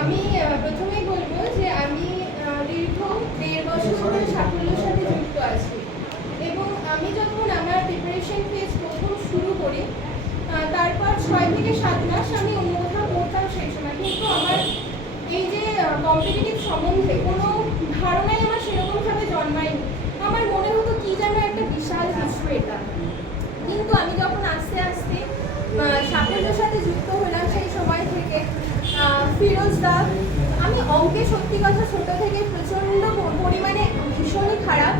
আমি প্রথমেই বলব যে আমি দীর্ঘ দেড় বছর ধরে সাফল্যের সাথে যুক্ত আছি। এবং আমি যখন আমার প্রিপারেশন ফেজ প্রথম শুরু করি তারপর ছয় থেকে সাত মাস আমি অন্য কোথাও পড়তাম সেই সময়। কিন্তু আমার এই যে কম্পিটিটিভ সম্বন্ধে কোনো ধারণাই আমার সেরকমভাবে জন্মায়নি। আমার মনে হতো কি যেন একটা বিশাল কিছু এটা। কিন্তু আমি যখন আস্তে আস্তে আহ, সাফল্যের সাথে যুক্ত হলাম সেই সময় থেকে আহ, ফিরোজ দা আমি অঙ্কে সত্যি কথা ছোট থেকে প্রচণ্ড পরিমাণে ভীষণই খারাপ।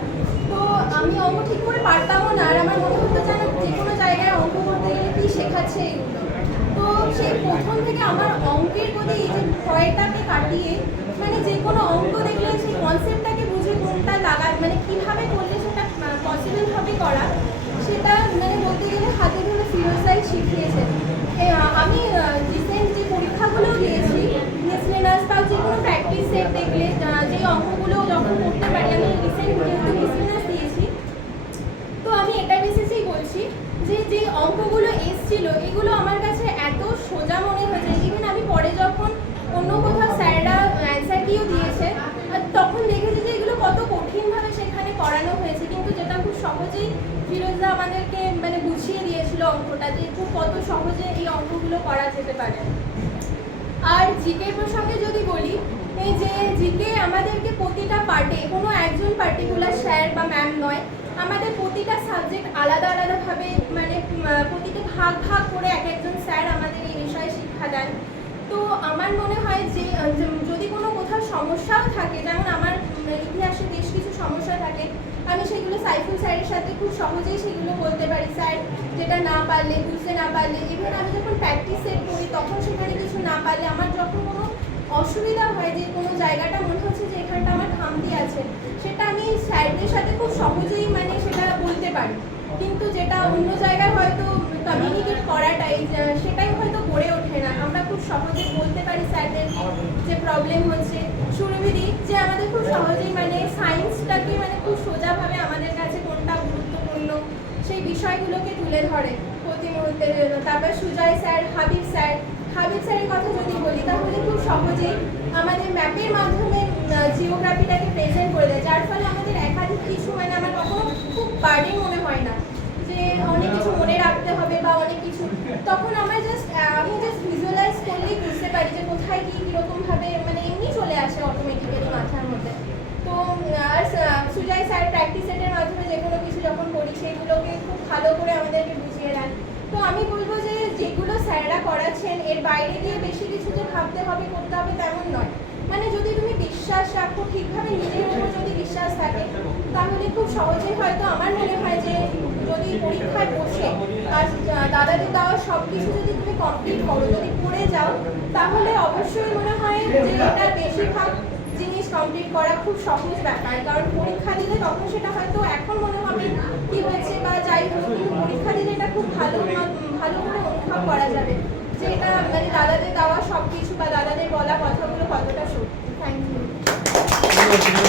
তো আমি অঙ্ক ঠিক করে পারতামও না আর আমার মনে হতো যেন যে কোনো জায়গায় অঙ্ক করতে গেলে কি শেখাচ্ছে তো সেই প্রথম থেকে আমার অঙ্কের প্রতি এই যে ভয়টাকে কাটিয়ে মানে যে কোনো অঙ্ক দেখলে সেই কনসেপ্টটাকে বুঝে কোনটা লাগা মানে কীভাবে করলে সেটা পসিবল হবে করা সেটা মানে বলতে গেলে হাতে ধরে ফিরোজাই শিখিয়েছে এ, আ- আমি রিসেন্ট যে পরীক্ষাগুলো দিয়েছি মিসলেনাস বা যে কোনো প্র্যাকটিস সেট দেখলে আহ, যে অঙ্কগুলো যখন করতে পারি আমি রিসেন্ট যেহেতু মিসলেনাস দিয়েছি তো আমি এটা বেসিসেই বলছি যে যে অঙ্কগুলো এসছিল এগুলো আমার কাছে এত সোজা মনে হয়েছে ইভেন আমি পরে যখন অন্য কোথাও স্যাররা অ্যান্সার কিও দিয়েছে আর তখন দেখেছি যে এগুলো কত কঠিনভাবে সেখানে করানো হয়েছে কিন্তু যেটা খুব সহজেই ফিরোজদা আমাদেরকে মানে বুঝিয়ে দিয়েছিল অঙ্কটা যে খুব কত সহজে এই অঙ্কগুলো করা যেতে পারে। আর জিকে প্রসঙ্গে যদি বলি, এই যে জিকে আমাদেরকে প্রতিটা পার্টে কোনো একজন পার্টিকুলার স্যার বা ম্যাম নয়, আমাদের প্রতিটা সাবজেক্ট আলাদা আলাদাভাবে মানে প্রতিটা ভাগ ভাগ করে এক একজন স্যার আমাদের এই বিষয়ে শিক্ষা দেন। তো আমার মনে হয় যে যদি কোনো কোথাও সমস্যাও থাকে, যেমন আমার ইতিহাসে বেশ কিছু সমস্যা থাকে আমি সেগুলো সাইফুল স্যারের সাথে খুব সহজেই সেগুলো বলতে পারি। স্যার, যেটা না পারলে, বুঝতে না পারলে ইভেন আমি যখন প্র্যাকটিস সেট করি, তখন সেখানে কিছু না পারলে আমার যখন কোনো অসুবিধা হয় যে কোনো জায়গাটা, মনে হচ্ছে যে এখানটা আমার খামতি আছে, সেটা আমি স্যারদের সাথে খুব সহজেই মানে সেটা বলতে পারি। কিন্তু যেটা অন্য জায়গায় হয়তো কমিউনিকেট করাটাই সেটাই হয়তো গড়ে ওঠে না। আমরা খুব সহজে বলতে পারি স্যারদেরকে যে প্রবলেম হচ্ছে। সুরভিদি যে আমাদের খুব সহজেই মানে সোজাভাবে আমাদের কাছে কোনটা গুরুত্বপূর্ণ, সেই বিষয়গুলোকে তুলে ধরে প্রতি মুহূর্তে তারপর সুজয় স্যার, হাবিব স্যার, হাবিব স্যারের কথা যদি বলি, তাহলে খুব সহজেই আমাদের ম্যাপের মাধ্যমে জিওগ্রাফিটাকে প্রেজেন্ট করে দেয়। যার ফলে আমাদের একাধিক কিছু মানে আমার কখনো খুব বার্ডেন মনে হয় না যে অনেক কিছু মনে রাখতে হবে বা অনেক কিছু। তখন আমার জাস্ট ভিজুয়ালাইজ করলেই বুঝতে পারি যে কোথায় কি কীরকমভাবে মানে এমনি চলে আসে অটোমেটিক্যালি মাথার মধ্যে তো উম, আর সা- সুজয় স্যার প্র্যাকটিস সেটের মাধ্যমে যে কোনো কিছু যখন করি সেগুলোকে খুব ভালো করে আমাদেরকে বুঝিয়ে দেন। তো আমি বলব যে যেগুলো স্যাররা করাচ্ছেন, এর বাইরে দিয়ে বেশি কিছু যে ভাবতে হবে, করতে হবে তেমন নয়। মানে যদি তুমি বিশ্বাস রাখো, ঠিকভাবে নিজের উপর যদি বিশ্বাস থাকে, তাহলে খুব সহজেই হয়তো আমার মনে হয় যে যদি পরীক্ষায় বসে আর দাদাদের দেওয়া সব কিছু যদি তুমি কমপ্লিট করো, যদি পড়ে যাও, তাহলে অবশ্যই মনে হয় যে এটা বেশিরভাগ জিনিস কমপ্লিট করা খুব সহজ ব্যাপার। কারণ পরীক্ষা দিলে তখন সেটা হয়তো এখন মনে হবে কি হয়েছে বা যাই হোক কিন্তু পরীক্ষা দিলে এটা খুব ভালো ভালো করে অনুভব করা যাবে। যে এটা মানে দাদাদের দেওয়া সব কিছু বা দাদাদের বলা কথাগুলো কতটা সত্যি। Thank you